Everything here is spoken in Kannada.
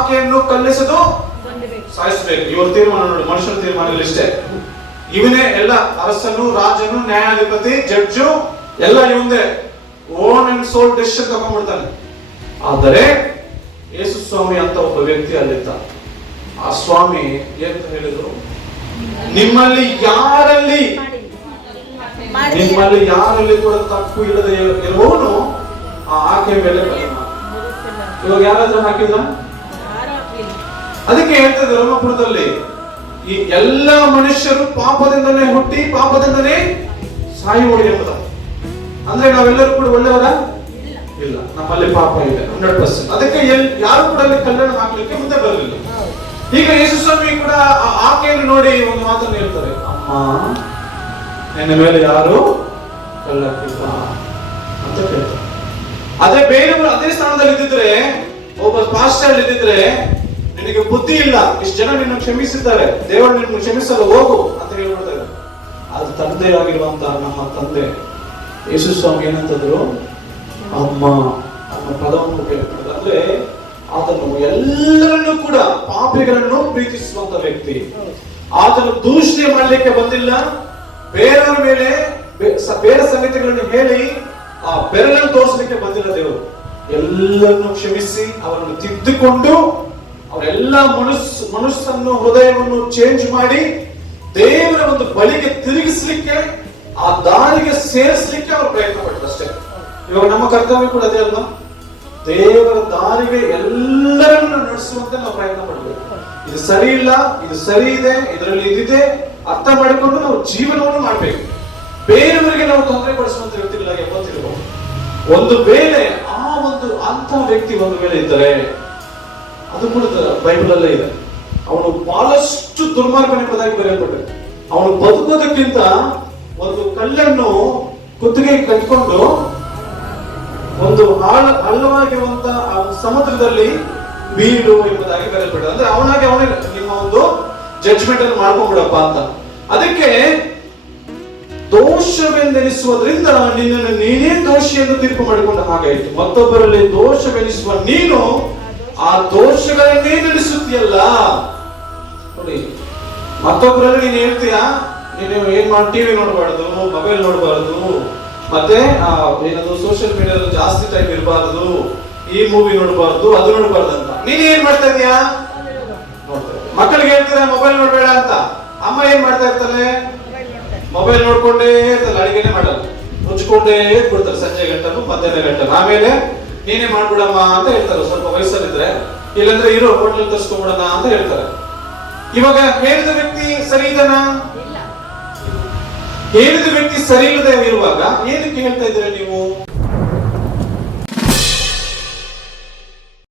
ಆಕೆಯನ್ನು ಕಲ್ಲೆಸೆದು ಸಾಯಿಸಬೇಕು. ಇವ್ರ ತೀರ್ಮಾನ ನೋಡಿ, ಮನುಷ್ಯನ ತೀರ್ಮಾನ ಇಷ್ಟೇ. ಇವನೇ ಎಲ್ಲ, ಅರಸನು, ರಾಜನು, ನ್ಯಾಯಾಧಿಪತಿ, ಜಡ್ಜು ಎಲ್ಲ ಇವಂದೇ. ಓನ್ ಅಂಡ್ ಸೋಲ್ ಡಿಸಿಷನ್ ತಗೊಂಡ್ಬಿಡ್ತಾನೆ. ಆದರೆ ಯೇಸು ಸ್ವಾಮಿ ಅಂತ ಒಬ್ಬ ವ್ಯಕ್ತಿ ಅಲ್ಲಿದ್ದ. ಆ ಸ್ವಾಮಿ ಏನಂತ ಹೇಳಿದ್ರು, ನಿಮ್ಮಲ್ಲಿ ಯಾರಲ್ಲಿ ಕೂಡ ತಪ್ಪು ಇಲ್ಲದೆ ಇರುವವನು ಆ ಆಕೆ ಮೇಲೆ ಕಲ್ಲು ಹಾಕು. ಇವಾಗ ಯಾರಾದ್ರೂ ಹಾಕಿದ್ರ? ಅದಕ್ಕೆ ಹೇಳ್ತದೆ ರೋಮಪುರದಲ್ಲಿ, ಈ ಎಲ್ಲ ಮನುಷ್ಯರು ಪಾಪದಿಂದನೇ ಹುಟ್ಟಿ ಪಾಪದಿಂದನೇ ಸಾಯುವರು ಎಂಬುದ. ಅಂದ್ರೆ ನಾವೆಲ್ಲರೂ ಕೂಡ ಒಳ್ಳೆಯವರ ಇಲ್ಲ, ನಮ್ಮಲ್ಲಿ ಪಾಪ ಇದೆ 100%. ಅದಕ್ಕೆ ಯಾರು ಕೂಡ ಅಲ್ಲಿ ಕಲ್ಯಾಣ ಹಾಕ್ಲಿಕ್ಕೆ ಮುಂದೆ ಬರಲಿಲ್ಲ. ಈಗ ಯೇಸು ಸ್ವಾಮಿ ಕೂಡ ಆಕೆಯನ್ನು ನೋಡಿ ಒಂದು ಮಾತನ್ನು ಹೇಳ್ತಾರೆ, ಅಮ್ಮ ನಿನ್ನ ಮೇಲೆ ಯಾರು ಕಲ್ಲಾಕಿಲ್ಲ ಅಂತ ಹೇಳ್ತಾರೆ. ಅದೇ ಬೇರೆಯವರು ಅದೇ ಸ್ಥಾನದಲ್ಲಿ ಇದ್ದಿದ್ರೆ, ಒಬ್ಬ ಪಾಸ್ಟರ್ ಇದ್ದಿದ್ರೆ, ನಿನಗೆ ಬುದ್ಧಿ ಇಲ್ಲ, ಇಷ್ಟು ಜನ ನಿನ್ನ ಕ್ಷಮಿಸಿದ್ದಾರೆ, ದೇವರು ನಿನ್ನ ಕ್ಷಮಿಸಲು ಹೋಗು ಅಂತ ಹೇಳ್ಬಿಡ್ತಾರೆ. ಅದು ತಂದೆಯಾಗಿರುವಂತಹ ನಮ್ಮ ತಂದೆ ಯೇಸು ಸ್ವಾಮಿ ಏನಂತಂದ್ರು, ಅಮ್ಮ ಅನ್ನೋ ಪದವನ್ನು ಕೇಳ್ತಾರೆ. ಅಂದ್ರೆ ಆತನು ಎಲ್ಲರನ್ನೂ ಕೂಡ, ಪಾಪಿಗಳನ್ನು ಪ್ರೀತಿಸುವಂತ ವ್ಯಕ್ತಿ. ಆತನು ದೂಷಣೆ ಮಾಡಲಿಕ್ಕೆ ಬಂದಿಲ್ಲ, ಬೇರೆಯವರ ಮೇಲೆ ಬೇರೆ ಸಂಗತಿಗಳನ್ನು ಹೇಳಿ ಆ ಬೆರಳನ್ನು ತೋರಿಸಲಿಕ್ಕೆ ಬಂದಿಲ್ಲ ದೇವರು. ಎಲ್ಲರನ್ನು ಕ್ಷಮಿಸಿ ಅವರನ್ನು ತಿದ್ದುಕೊಂಡು ಅವರೆಲ್ಲ ಮನಸ್ಸನ್ನು, ಹೃದಯವನ್ನು ಚೇಂಜ್ ಮಾಡಿ ದೇವರ ಒಂದು ಬಳಿಗೆ ತಿರುಗಿಸ್ಲಿಕ್ಕೆ, ಆ ದಾರಿಗೆ ಸೇರಿಸಲಿಕ್ಕೆ ಅವರು ಪ್ರಯತ್ನ ಪಟ್ಟರು ಅಷ್ಟೇ. ಇವಾಗ ನಮ್ಮ ಕರ್ತವ್ಯ ಕೂಡ ಅದೇ ಅಲ್ವಾ? ದೇವರ ದಾರಿಗೆ ಎಲ್ಲರನ್ನು ನಡೆಸುವಂತೆ ನಾವು ಪ್ರಯತ್ನ ಪಡಬೇಕು. ಇದು ಸರಿ ಇಲ್ಲ, ಇದು ಸರಿ ಇದೆ, ಇದರಲ್ಲಿ ಇದಿದೆ ಅರ್ಥ ಮಾಡಿಕೊಂಡು ನಾವು ಜೀವನವನ್ನು ಮಾಡಬೇಕು. ಬೇರೆಯವರಿಗೆ ನಾವು ತೊಂದರೆ ಪಡಿಸುವಂತ ವ್ಯಕ್ತಿಗಳಾಗಿ ಯಾವತ್ತಿರಬಹುದು. ಒಂದು ವೇಳೆ ಅಂತ ವ್ಯಕ್ತಿ ಒಂದು ವೇಳೆ ಇದ್ದರೆ, ಅದು ಕೂಡ ಬೈಬಲ್ ಅಲ್ಲೇ ಇದೆ, ಅವನು ಬಹಳಷ್ಟು ದುರ್ಮಾರ್ಗನೆ ಪದಾಗಿ ಬರೆಯಲ್ಪಟ್ಟೆ. ಅವನು ಬದುಕೋದಕ್ಕಿಂತ ಒಂದು ಕಲ್ಲನ್ನು ಕುತ್ತಿಗೆ ಕಟ್ಕೊಂಡು ಒಂದು ಹಳ್ಳವಾಗಿರುವಂತ ಸಮುದ್ರದಲ್ಲಿ ಬೀಳು ಎಂಬುದಾಗಿ ಬರೆಯಲ್ಪಟ್ಟ. ಅಂದ್ರೆ ಅವನಾಗೆ ಅವನೇ ನಿಮ್ಮ ಒಂದು ಜಡ್ಜ್ಮೆಂಟ್ ಅನ್ನು ಮಾಡ್ಕೊಂಡ್ಬಿಡಪ್ಪ ಅಂತ. ಅದಕ್ಕೆ ದೋಷವೆಂದೆನಿಸುವುದರಿಂದ ನಿನ್ನನ್ನು ನೀನೇ ದೋಷಿ ಎಂದು ತೀರ್ಪು ಮಾಡಿಕೊಂಡ ಹಾಗಾಯಿತು. ಮತ್ತೊಬ್ಬರಲ್ಲಿ ದೋಷವೆನಿಸುವ ನೀನು ಆ ದೋಷಗಳನ್ನೇ ನಡೆಸುತ್ತೀಯಲ್ಲ. ನೋಡಿ, ಮತ್ತೊಬ್ಬರಲ್ಲಿ ನೀನು ಹೇಳ್ತೀಯಾ, ನೀನು ಏನ್ ಮಾಡಿ ಟಿವಿ ನೋಡಬಾರ್ದು, ಮೊಬೈಲ್ ನೋಡಬಾರ್ದು, ಮತ್ತೆ ಏನದು ಸೋಷಿಯಲ್ ಮೀಡಿಯಾದಲ್ಲಿ ಜಾಸ್ತಿ ಟೈಮ್ ಇರಬಾರ್ದು, ಈ ಮೂವಿ ನೋಡಬಾರ್ದು, ಅದು ನೋಡಬಾರ್ದು ಅಂತ. ನೀನ್ ಏನ್ ಮಾಡ್ತಾ ಇದೀಯಾ? ಮಕ್ಕಳಿಗೆ ಹೇಳ್ತೀರಾ ಮೊಬೈಲ್ ನೋಡ್ಬೇಡ ಅಂತ. ಅಮ್ಮ ಏನ್ ಮಾಡ್ತಾ ಇರ್ತಾಳೆ? ಮೊಬೈಲ್ ನೋಡ್ಕೊಂಡೇ ಇರ್ತಲ್ಲ, ಅಡಿಗೆನೆ ಮಾಡಲ್ಲ, ಮುಚ್ಕೊಂಡೇ ಬಿಡ್ತಾರೆ ಸಂಜೆ ಗಂಟನು ಮಧ್ಯಾಹ್ನ ಗಂಟನು. ಆಮೇಲೆ ನೀನೇ ಮಾಡ್ಬಿಡಮ್ಮ ಅಂತ ಹೇಳ್ತಾರೆ ಸ್ವಲ್ಪ ವಯಸ್ಸಲ್ಲಿದ್ರೆ, ಇಲ್ಲಾಂದ್ರೆ ಇರೋ ಹೋಟ್ಲಲ್ಲಿ ತರಿಸ್ಕೊಂಡ್ಬಿಡೋಣ ಅಂತ ಹೇಳ್ತಾರೆ. ಇವಾಗ ಹೇಳಿದ ವ್ಯಕ್ತಿ ಸರಿ ಇದನಾ? ಹೇಳಿದ ವ್ಯಕ್ತಿ ಸರಿ ಇಲ್ಲದೆ ಇರುವಾಗ ಏನಕ್ಕೆ ಹೇಳ್ತಾ ಇದ್ದೀರಾ ನೀವು?